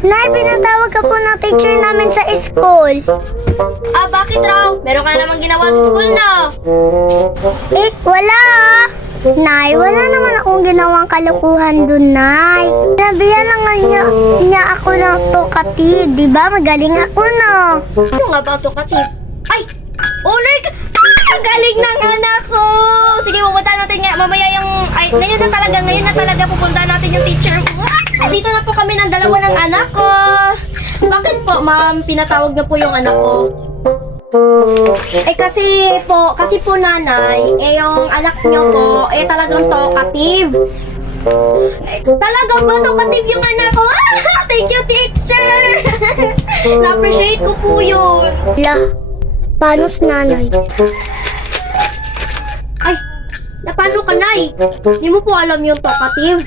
Nay, pinatawag ka po ng teacher namin sa school. Ah, bakit raw? Meron ka na namang ginawa sa school na. Eh, wala ah. Nay, wala naman akong ginawang kalukuhan dun, Nay. Sinabihan lang niya ako ng talkative, di ba? Magaling ako, no? Ano nga ba ito, Katip? Ay! Uloy ka! Ang galing ng anak ko! Sige, pupunta natin nga. Mamaya yung... Ay, ngayon na talaga pupunta natin yung teacher ko. Dito na po kami ng dalawa ng anak ko. Bakit po, ma'am, pinatawag niyo po yung anak ko? Eh kasi po nanay, yung anak niyo po, talagang talkative. Talagang ba talkative yung anak ko? Thank you, teacher! Na-appreciate ko po yun. La, paano si nanay? Ay, napano ka, Nay? Di mo po alam yung talkative?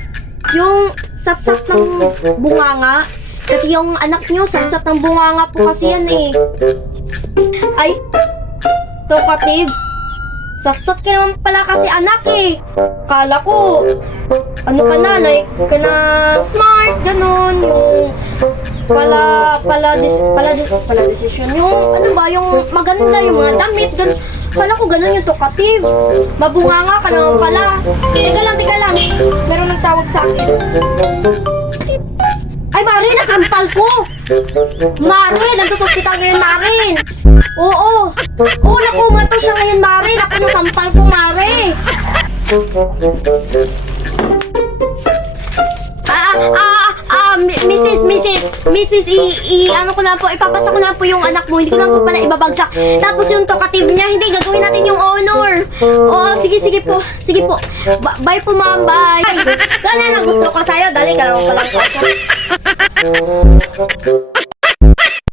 Yung satsat ng bunganga. Kasi yung anak niyo, satsat ng bunganga po kasi yan eh. Ay, talkative. Satsat ka naman pala kasi anak eh. Kala ko, ano ka na, like, ka na smart, ganon, yung pala decision, yung ano ba, yung maganda, yung mga damit, ganon. Kala ko ganon yung talkative. Mabunganga ka naman pala. Teka lang. Meron nagtawag sa akin. Ay, Marin, nasampal ko! Marin, nandun sa hospital ngayon, Marin! Oo, nakumato siya ngayon, Marin! Ako nasampal ko, Marin! Mrs. Ano ko na po, ipapasa ko na po yung anak mo, hindi ko na po pala ibabagsak. Tapos yung talkative niya, hindi, gagawin natin yung honor. Oo, sige po. Bye po, ma'am, bye. Wala na gusto ko sa'yo, dali ka lang pala.